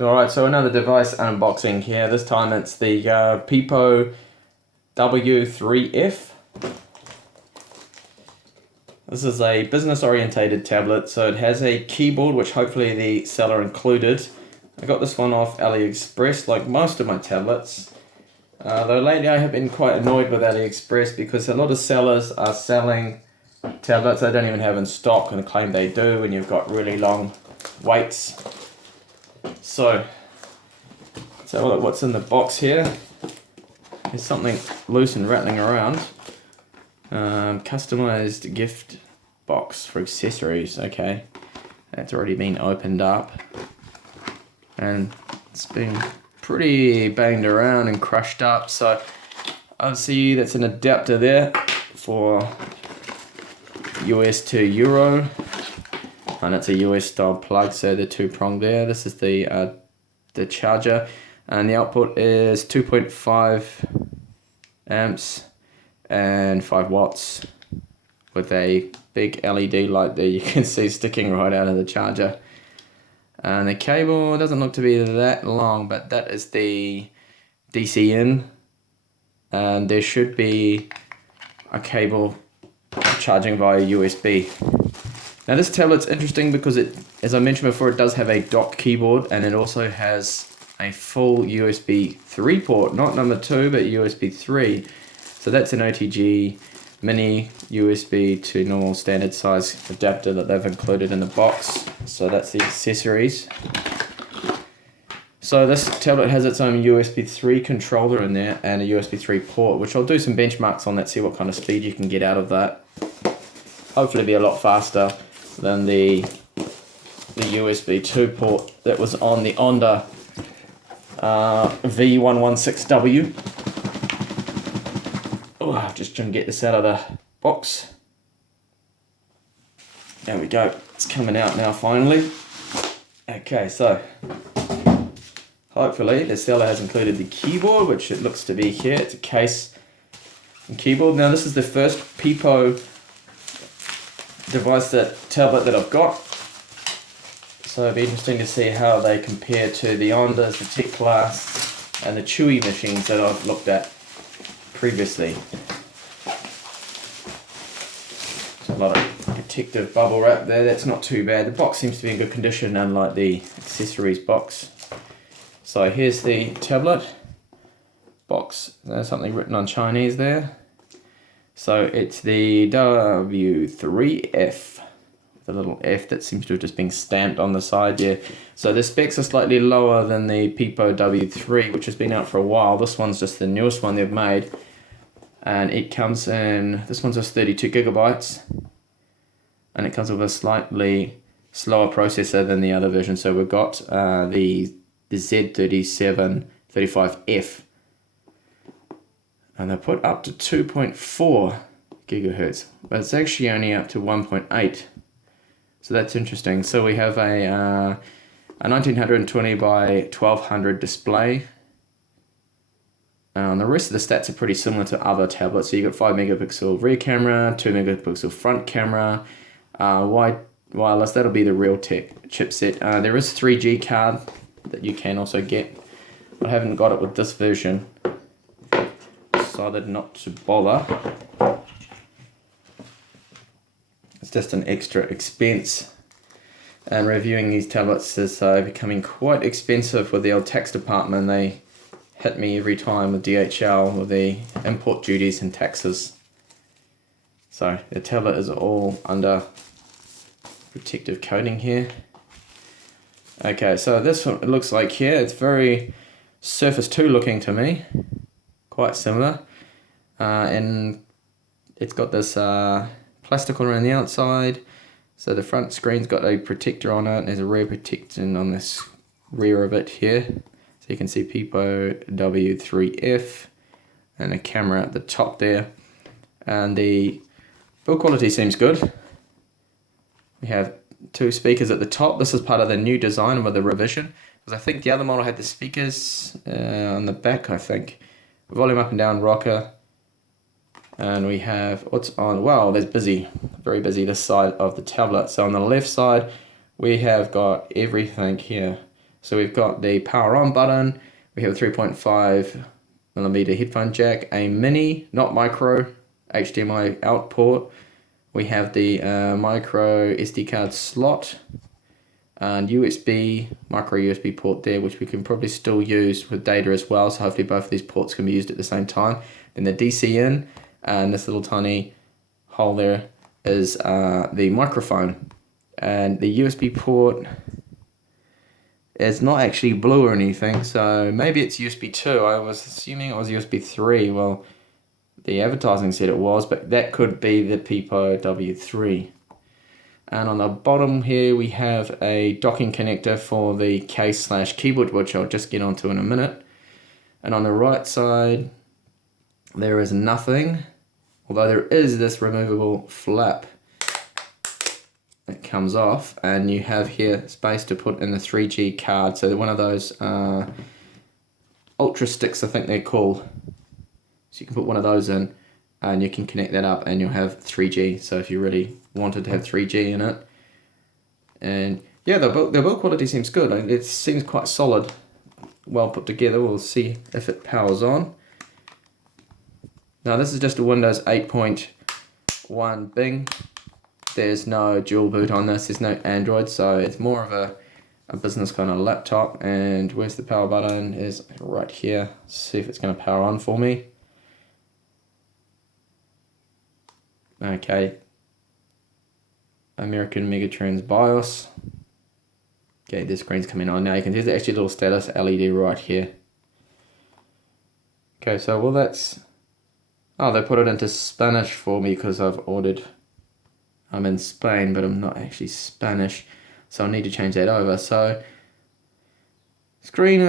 Alright, so another device unboxing here. This time it's the Pipo W3F. This is a business orientated tablet, so it has a keyboard which hopefully the seller included. I got this one off AliExpress like most of my tablets. Though lately I have been quite annoyed with AliExpress because a lot of sellers are selling tablets they don't even have in stock and claim they do, and you've got really long waits. So, let's have a look what's in the box here. There's something loose and rattling around. Customized gift box for accessories. Okay, that's already been opened up. And it's been pretty banged around and crushed up. So, I see that's an adapter there for US to Euro. And it's a US style plug, so the two prong there. This is the charger, and the output is 2.5 amps and 5 watts with a big LED light there you can see sticking right out of the charger. And the cable doesn't look to be that long, but that is the DC in, and there should be a cable charging via USB. Now this tablet's interesting because it, as I mentioned before, it does have a docked keyboard, and it also has a full USB 3 port, not number 2 but USB 3. So that's an OTG mini USB to normal standard size adapter that they've included in the box. So that's the accessories. So this tablet has its own USB 3 controller in there and a USB 3 port, which I'll do some benchmarks on that, see what kind of speed you can get out of that. Hopefully be a lot faster than the USB 2 port that was on the Onda V116W. Oh, just trying to get this out of the box. There we go, it's coming out now finally. Okay, so hopefully the seller has included the keyboard, which it looks to be here. It's a case and keyboard. Now this is the first Pipo device, tablet that I've got, so it'll be interesting to see how they compare to the Ondas, the Tech Class and the Chewy machines that I've looked at previously. So a lot of protective bubble wrap there, that's not too bad. The box seems to be in good condition, unlike the accessories box. So here's the tablet box. There's something written on Chinese there. So it's the W3F, the little F that seems to have just been stamped on the side there. So the specs are slightly lower than the Pipo W3, which has been out for a while. This one's just the newest one they've made, and it comes in, this one's just 32 gigabytes, and it comes with a slightly slower processor than the other version. So we've got the Z3735F. And they put up to 2.4 gigahertz, but it's actually only up to 1.8. So that's interesting. So we have a 1920 by 1200 display. The rest of the stats are pretty similar to other tablets. So you got 5 megapixel rear camera, 2 megapixel front camera, wireless. That'll be the Realtek chipset. There is 3G card that you can also get. I haven't got it with this version. Decided not to bother. It's just an extra expense, and reviewing these tablets is becoming quite expensive with the old tax department. They hit me every time with DHL with the import duties and taxes. So the tablet is all under protective coating here. Okay, so this one, it looks like here, it's very Surface 2 looking to me. Quite similar, and it's got this plastic around the outside, so the front screen's got a protector on it, and there's a rear protection on this rear of it here, so you can see Pipo W3F and a camera at the top there, and the build quality seems good. We have 2 speakers at the top. This is part of the new design with the revision, because I think the other model had the speakers on the back, I think. Volume up and down rocker, and we have what's on, wow, there's busy, very busy this side of the tablet. So on the left side we have got everything here. So we've got the power on button, we have a 3.5mm headphone jack, a mini, not micro, HDMI out port. We have the micro SD card slot and micro USB port there, which we can probably still use with data as well. So hopefully both of these ports can be used at the same time. Then the DC in, and this little tiny hole there is the microphone. And the USB port is not actually blue or anything, so maybe it's USB 2. I was assuming it was USB 3. Well, the advertising said it was, but that could be the Pipo W3. And on the bottom here we have a docking connector for the case/keyboard, which I'll just get onto in a minute. And on the right side there is nothing, although there is this removable flap that comes off, and you have here space to put in the 3G card. So one of those ultra sticks, I think they're called. So you can put one of those in and you can connect that up and you'll have 3G. So if you really wanted to have 3G in it. And yeah, the build quality seems good. It seems quite solid, well put together. We'll see if it powers on. Now this is just a Windows 8.1 Bing. There's no dual boot on this, there's no Android, so it's more of a business kind of laptop. And where's the power button? Is right here. Let's see if it's going to power on for me. Okay. American Megatrends BIOS. Okay, this screen's coming on now. You can see there's actually a little status LED right here. Okay, so well that's... Oh, they put it into Spanish for me because I've ordered... I'm in Spain, but I'm not actually Spanish, so I need to change that over. So, screen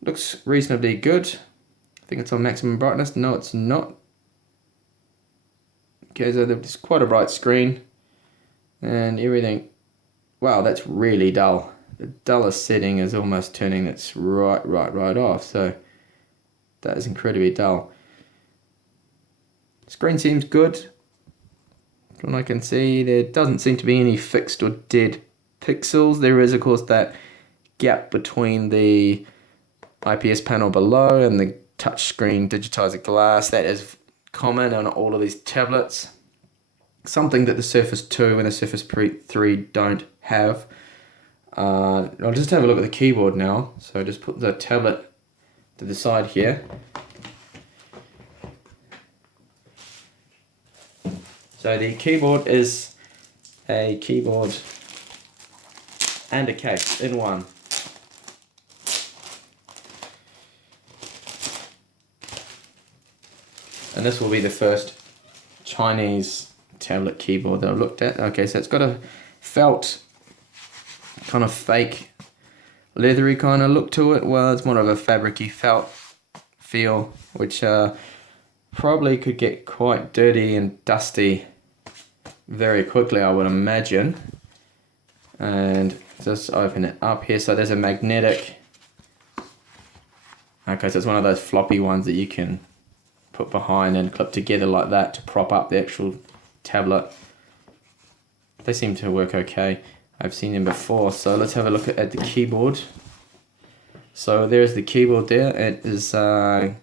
looks reasonably good. I think it's on maximum brightness. No, it's not. Okay, so it's quite a bright screen, and everything. Wow, that's really dull. The dullest setting is almost turning its right off. So, that is incredibly dull. Screen seems good. From what I can see, there doesn't seem to be any fixed or dead pixels. There is, of course, that gap between the IPS panel below and the touchscreen digitizer glass. That is common on all of these tablets. Something that the Surface 2 and the Surface 3 don't have. I'll just have a look at the keyboard now. So just put the tablet to the side here. So the keyboard is a keyboard and a case in one. And this will be the first Chinese tablet keyboard that I've looked at. Okay, so it's got a felt, kind of fake, leathery kind of look to it. Well, it's more of a fabricy felt feel, which probably could get quite dirty and dusty very quickly, I would imagine. And just open it up here. So there's a magnetic. Okay, so it's one of those floppy ones that you can put behind and clip together like that to prop up the actual tablet. They seem to work okay. I've seen them before. So let's have a look at the keyboard. So there's the keyboard there. It is got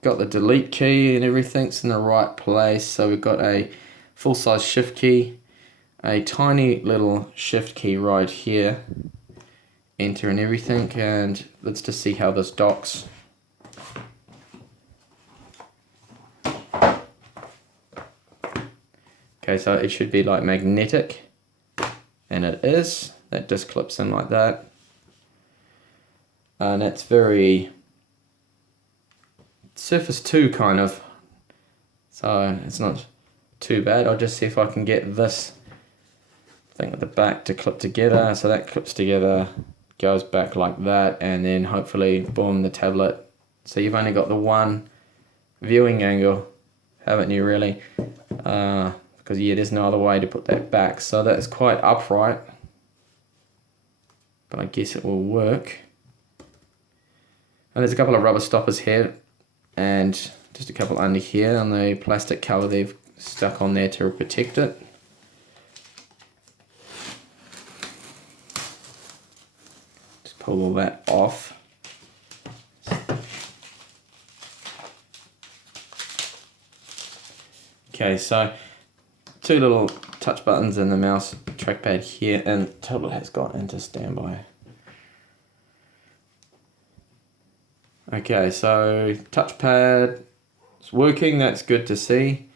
the delete key and everything's in the right place. So we've got a full-size shift key, a tiny little shift key right here, enter and everything, and let's just see how this docks. Okay, so it should be like magnetic, and it is. That just clips in like that, and it's very Surface 2 kind of, so it's not too bad. I'll just see if I can get this thing at the back to clip together. So that clips together, goes back like that, and then hopefully, boom, the tablet. So you've only got the one viewing angle, haven't you, really? Because yeah, there's no other way to put that back. So that is quite upright, but I guess it will work. And there's a couple of rubber stoppers here, and just a couple under here on the plastic cover they've stuck on there to protect it. Just pull all that off. Okay, so 2 little touch buttons and the mouse trackpad here, and the tablet has gone into standby. Okay, so touchpad is working, that's good to see.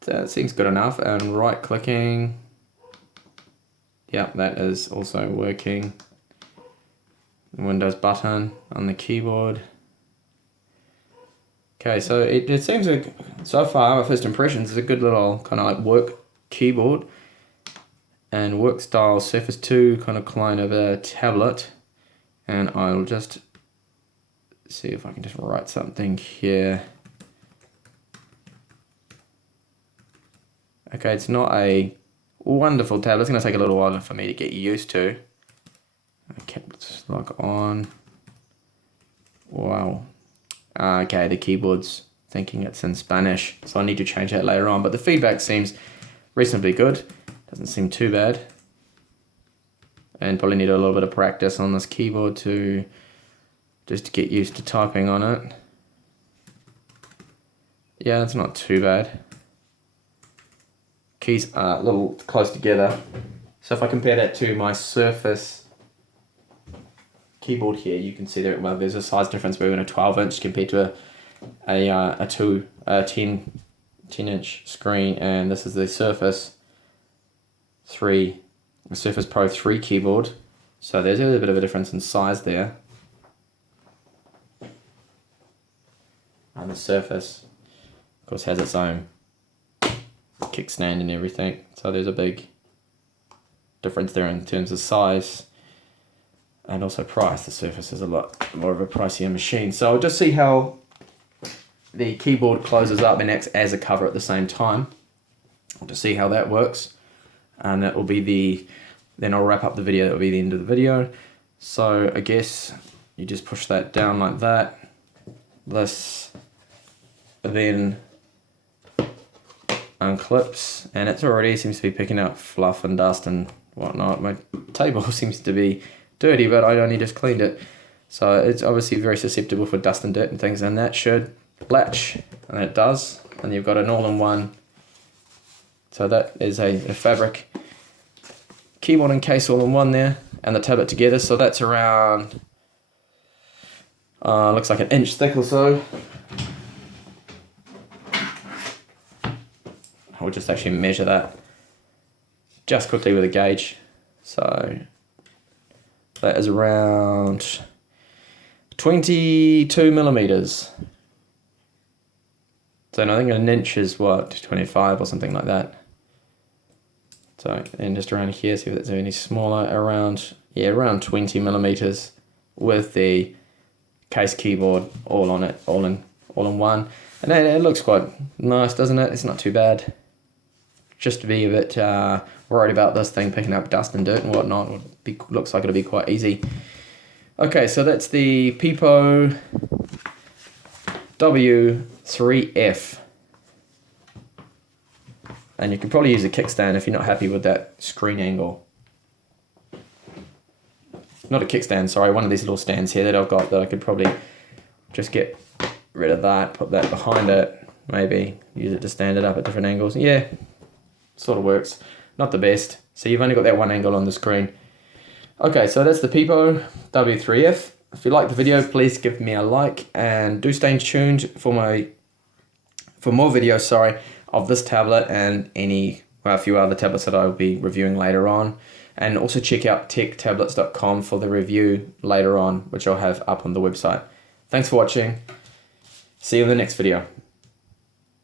That seems good enough, and right clicking, yeah, that is also working. The Windows button on the keyboard. Okay, so it seems like, so far, my first impressions is a good little kind of like work keyboard and work style Surface 2 kind of client of a tablet. And I'll just see if I can just write something here. Okay, it's not a wonderful tablet. It's going to take a little while for me to get used to. Okay, let's log on. Wow. Okay, the keyboard's thinking it's in Spanish, so I need to change that later on. But the feedback seems reasonably good. Doesn't seem too bad. And probably need a little bit of practice on this keyboard to just get used to typing on it. Yeah, it's not too bad. Keys are a little close together. So if I compare that to my Surface keyboard here, you can see there, well, there's a size difference between a 12-inch compared to a 10-inch screen, and this is the Surface Pro 3 keyboard. So there's a little bit of a difference in size there. And the Surface, of course, has its own kickstand and everything. So there's a big difference there in terms of size. And also price. The Surface is a lot more of a pricier machine. So I'll just see how the keyboard closes up and acts as a cover at the same time. I'll just see how that works. And that will be then I'll wrap up the video. That will be the end of the video. So I guess you just push that down like that. This then unclips, and it already seems to be picking up fluff and dust and whatnot. My table seems to be dirty, but I only just cleaned it, so it's obviously very susceptible for dust and dirt and things, and that should latch, and it does. And you've got an all-in-one, so that is a fabric keyboard and case all-in-one there, and the tablet together. So that's around looks like 1 inch thick or so. I'll just actually measure that just quickly with a gauge. So that is around 22 millimeters. So I think 1 inch is what, 25 or something like that. So, and just around here, see if it's any smaller, around 20 millimeters with the case keyboard all on it, all in one. And it looks quite nice, doesn't it? It's not too bad. Just to be a bit worried about this thing picking up dust and dirt and whatnot, looks like it'll be quite easy. Okay, so that's the Pipo W3F. And you can probably use a kickstand if you're not happy with that screen angle. Not a kickstand, sorry, one of these little stands here that I've got that I could probably just get rid of that, put that behind it, maybe use it to stand it up at different angles. Yeah, sort of works. Not the best. So you've only got that one angle on the screen. Okay, so that's the Pipo W3F. If you like the video, please give me a like, and do stay tuned for more videos, of this tablet and a few other tablets that I will be reviewing later on. And also check out techtablets.com for the review later on, which I'll have up on the website. Thanks for watching. See you in the next video.